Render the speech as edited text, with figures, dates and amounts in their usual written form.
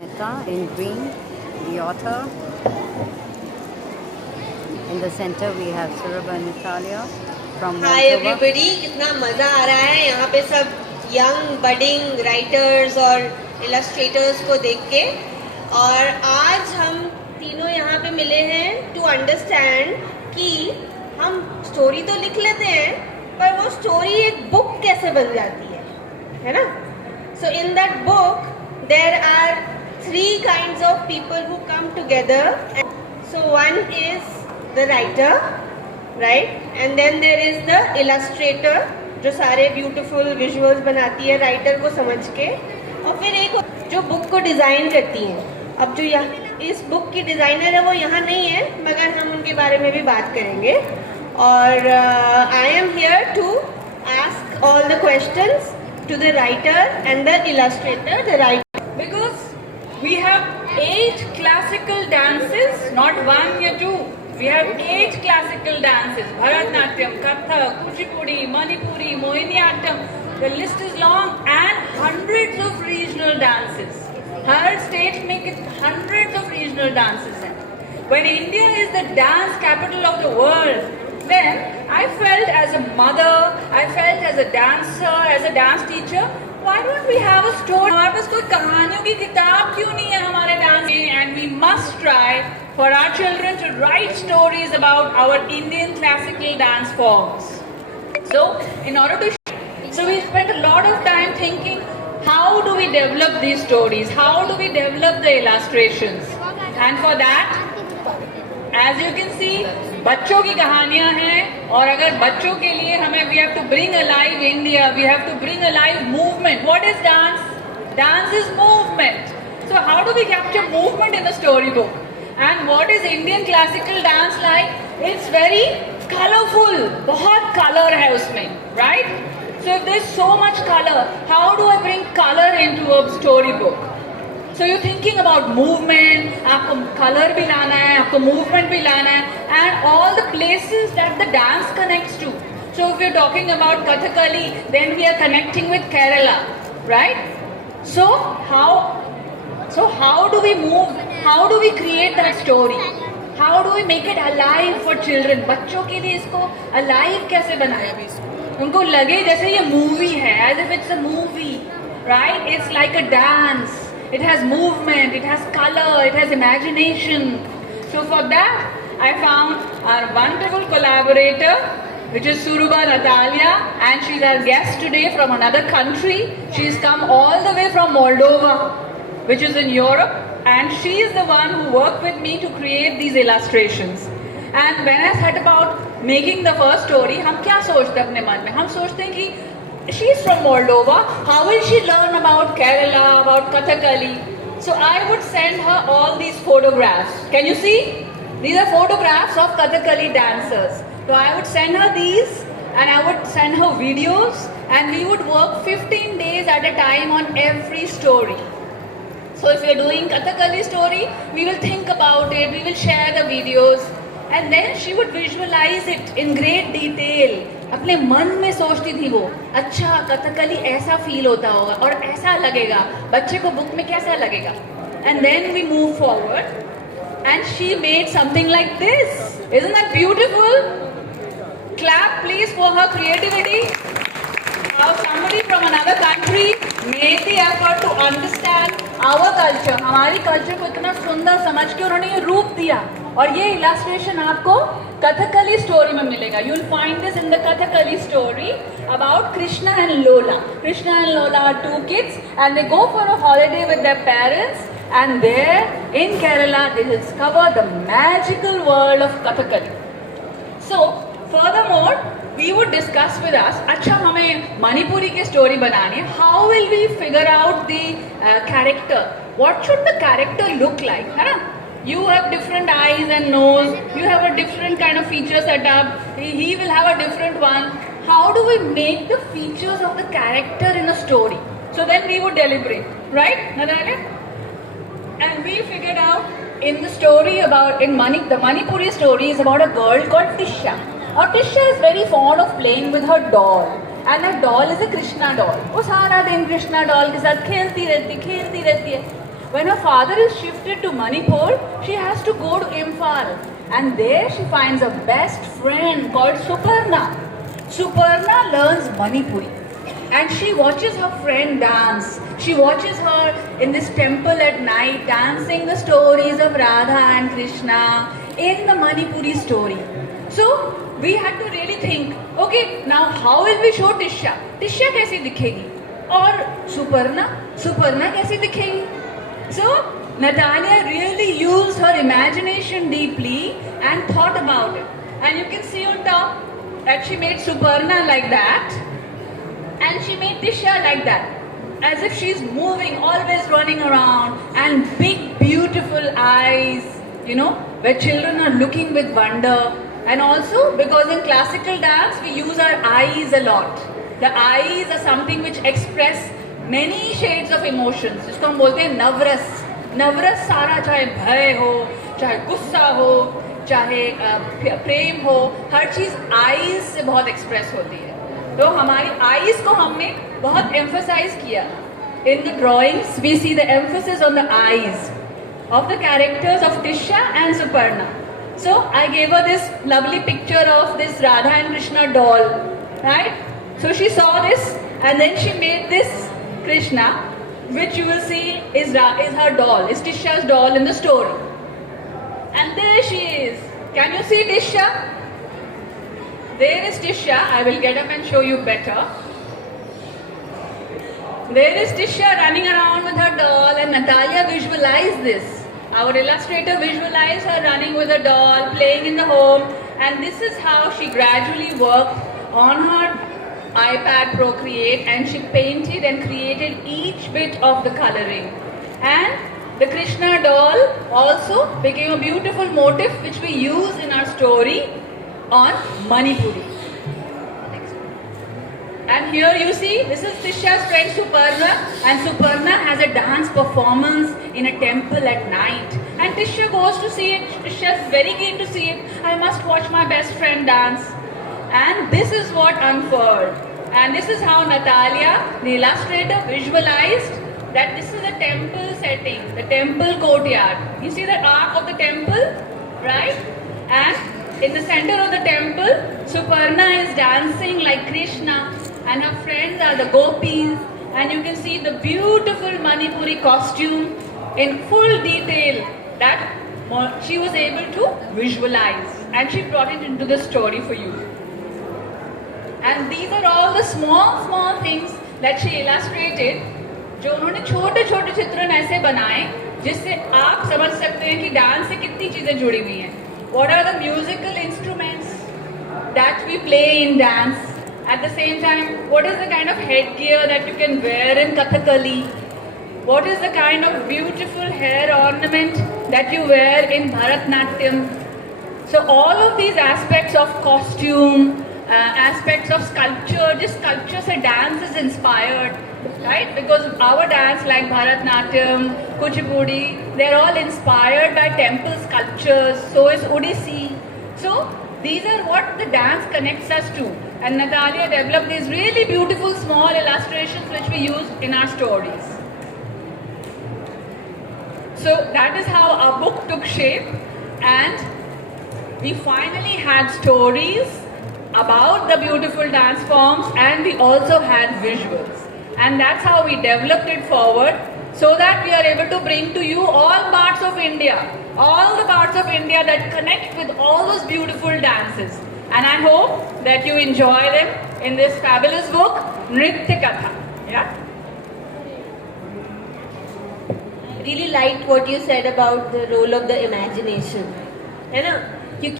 Mehta in green, the author. In the center we have Surabha Natalia from hi Moldova. Everybody, कितना मज़ा आ रहा है यहाँ पे सब यंग बडिंग राइटर्स और इलस्ट्रेटर्स को देख के। और आज हम तीनों यहाँ पे मिले हैं टू अंडरस्टैंड कि हम स्टोरी तो लिख लेते हैं पर वो स्टोरी एक बुक कैसे बन जाती है ना। So in that book there are 3 kinds of people who come together. So one is the writer, right? And then there is the illustrator जो सारे beautiful visuals बनाती है राइटर को समझ के, और फिर एक जो बुक को डिज़ाइन करती है। अब जो यहाँ इस बुक की डिज़ाइनर है वो यहाँ नहीं है, मगर हम उनके बारे में भी बात करेंगे। और I am here to ask all the questions to the writer and the illustrator. The writer, because we have 8 classical dances, not 1 or 2. We have 8 classical dances: Bharatnatyam, Kathak, Kuchipudi, Manipuri, Mohiniyattam. The list is long, and hundreds of regional dances. Her states make it hundreds of regional dances. When India is the dance capital of the world, then I felt as a mother, I felt as a dancer, as a dance teacher, why don't we have a story? हमारे पास कोई कहानियों की किताब क्यों नहीं है हमारे dance में? And we must try for our children to write stories about our Indian classical dance forms. So we spent a lot of time thinking, how do we develop these stories? How do we develop the illustrations? And for that, as you can see, बच्चों की कहानियां हैं, और अगर बच्चों के लिए हमें we have to bring alive India, we have to bring alive movement. What is dance? Dance is movement. So how do we capture movement in a storybook? And what is Indian classical dance like? It's very colorful. बहुत color है उसमें, right? So if there's so much color, how do I bring color into a storybook? So you're thinking about movement, आपको color भी लाना है, आपको movement भी लाना है, and all the places that the dance connects to. So if we're talking about Kathakali, then we are connecting with Kerala, right? So how do we move? How do we create that story? How do we make it alive for children? बच्चों के लिए इसको alive कैसे बनाएं? उनको लगे जैसे ये movie है, as if it's a movie, right? It's like a dance. It has movement, it has color, it has imagination. So for that, I found our wonderful collaborator, which is Surabha Natalia, and she's our guest today from another country. She's come all the way from Moldova, which is in Europe, and she is the one who worked with me to create these illustrations. And when I thought about making the first story, हम क्या सोचते हैं अपने मन में? हम सोचते हैं कि she's from Moldova, how will she learn about Kerala, about Kathakali? So I would send her all these photographs. Can you see? These are photographs of Kathakali dancers. So I would send her these, and I would send her videos, and we would work 15 days at a time on every story. So if you're doing Kathakali story, we will think about it, we will share the videos, and then she would visualize it in great detail. अपने मन में सोचती थी वो, अच्छा कथकली ऐसा feel होता होगा और ऐसा लगेगा, बच्चे को बुक में कैसा लगेगा. And then we move forward, and she made something like this. Isn't that beautiful? Clap please for her creativity. How somebody from another country made the effort to understand our culture. हमारी culture को इतना सुंदर समझ के उन्होंने ये रूप दिया, और ये इलास्ट्रेशन आपको Kathakali story में मिलेगा. You will find this in the Kathakali story about Krishna and Lola. Krishna and Lola are 2 kids, and they go for a holiday with their parents, and there in Kerala they discover the magical world of Kathakali. So furthermore, we would discuss with us, अच्छा हमें मणिपुरी की story बनानी है, how will we figure out the character? What should the character look like, है ना? You have different eyes and nose, you have a different kind of feature setup, he will have a different one. How do we make the features of the character in a story? So then we would deliberate, right, Natalia? And we figured out in the story about, the Manipuri story is about a girl called Tisha. और Tisha is very fond of playing with her doll, and that doll is a Krishna doll. वो सारा दिन Krishna doll के साथ खेलती रहती है. when her father is shifted to Manipur, she has to go to Imphal. And there she finds a best friend called Suparna. Suparna learns Manipuri. And she watches her friend dance. She watches her in this temple at night dancing the stories of Radha and Krishna in the Manipuri story. So we had to really think, okay, now how will we show Tisha? Tisha कैसी दिखेगी? और सुपर्णा कैसी दिखेगी? So Natalia really used her imagination deeply and thought about it. And you can see on top that she made Suparna like that, and she made Tisha like that, as if she's moving, always running around, and big beautiful eyes, you know, where children are looking with wonder. And also because in classical dance we use our eyes a lot. The eyes are something which express many shades of emotions. जिसको हम बोलते हैं नवरस. नवरस सारा, चाहे भय हो, चाहे गुस्सा हो, चाहे प्रेम हो, हर चीज आईज से बहुत एक्सप्रेस होती है. तो हमारी आईज को हमने बहुत एम्फसाइज किया. In the drawings we see the emphasis on the eyes of the characters of Tisha and Suparna. So I gave her this lovely picture of this Radha and Krishna doll, right? So she saw this and then she made this Krishna, which you will see is her doll, is Tisha's doll in the story. And there she is. Can you see Tisha? There is Tisha. I will get up and show you better. There is Tisha running around with her doll, and Natalia visualized this. Our illustrator visualized her running with a doll, playing in the home, and this is how she gradually worked on her iPad Procreate, and she painted and created each bit of the coloring. And the Krishna doll also became a beautiful motif which we use in our story on Manipuri. And here you see, this is Tisha's friend Suparna, and Suparna has a dance performance in a temple at night. And Tisha goes to see it. Tisha's very keen to see it. I must watch my best friend dance. And this is what unfurled. And this is how Natalia, the illustrator, visualized that this is a temple setting, the temple courtyard. You see the arc of the temple, right? And in the center of the temple, Suparna is dancing like Krishna, and her friends are the gopis, and you can see the beautiful Manipuri costume in full detail that she was able to visualize, and she brought it into the story for you. And these are all the small things that she illustrated, जो उन्होंने छोटे छोटे चित्रण ऐसे बनाए जिससे आप समझ सकते हैं कि डांस से कितनी चीजें जुड़ी हुई हैं. What are the musical instruments that we play in dance? At the same time, what is the kind of headgear that you can wear in Kathakali? What is the kind of beautiful hair ornament that you wear in Bharatnatyam? So all of these aspects of costume, aspects of sculpture, just sculpture se dance is inspired, right? Because our dance like Bharatnatyam, Kuchipudi, they're all inspired by temple sculptures. So is Odissi. So these are what the dance connects us to. And Natalia developed these really beautiful small illustrations which we use in our stories. So that is how our book took shape, and we finally had stories about the beautiful dance forms, and we also had visuals. And that's how we developed it forward, so that we are able to bring to you all parts of India, all the parts of India that connect with all those beautiful dances. And I hope that you enjoy them in this fabulous book, Nritya Katha. Yeah? I really liked what you said about the role of the imagination. है ना?